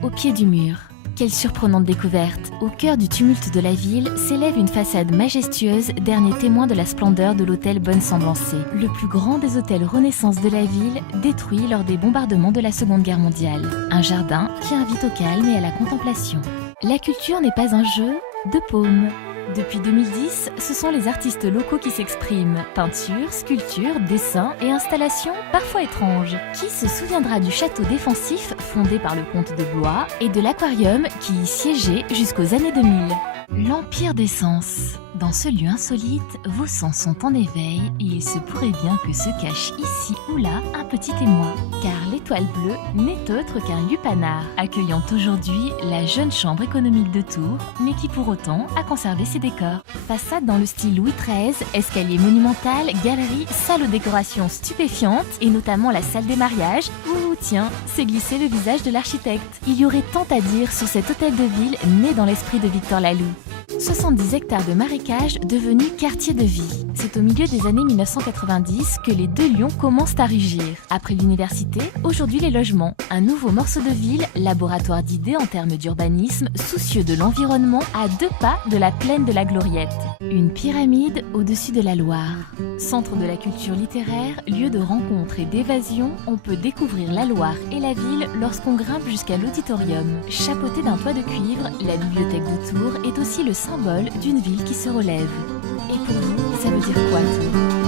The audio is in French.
Au pied du mur. Quelle surprenante découverte! Au cœur du tumulte de la ville s'élève une façade majestueuse, dernier témoin de la splendeur de l'hôtel Bonne Semblancée, le plus grand des hôtels Renaissance de la ville, détruit lors des bombardements de la Seconde Guerre mondiale. Un jardin qui invite au calme et à la contemplation. La culture n'est pas un jeu de paume. Depuis 2010, ce sont les artistes locaux qui s'expriment. Peinture, sculpture, dessin et installations parfois étranges. Qui se souviendra du château défensif fondé par le comte de Blois et de l'aquarium qui y siégeait jusqu'aux années 2000? L'Empire des Sens. Dans ce lieu insolite, vos sens sont en éveil et il se pourrait bien que se cache ici ou là un petit témoin. Car l'Étoile Bleue n'est autre qu'un lupanar, accueillant aujourd'hui la jeune chambre économique de Tours, mais qui pour autant a conservé ses décors. Façade dans le style Louis XIII, escalier monumental, galerie, salle aux décorations stupéfiantes et notamment la salle des mariages où, tiens, s'est glissé le visage de l'architecte. Il y aurait tant à dire sur cet hôtel de ville né dans l'esprit de Victor Laloux. 70 hectares de marécages devenus quartier de vie. C'est au milieu des années 1990 que les deux lions commencent à rugir. Après l'université, aujourd'hui les logements. Un nouveau morceau de ville, laboratoire d'idées en termes d'urbanisme, soucieux de l'environnement, à 2 pas de la plaine de la Gloriette. Une pyramide au-dessus de la Loire. Centre de la culture littéraire, lieu de rencontre et d'évasion, on peut découvrir la Loire et la ville lorsqu'on grimpe jusqu'à l'auditorium. Chapeauté d'un toit de cuivre, la bibliothèque de Tours est aussi le symbole d'une ville qui se relève. Et pour vous, ça veut dire quoi, Tours ?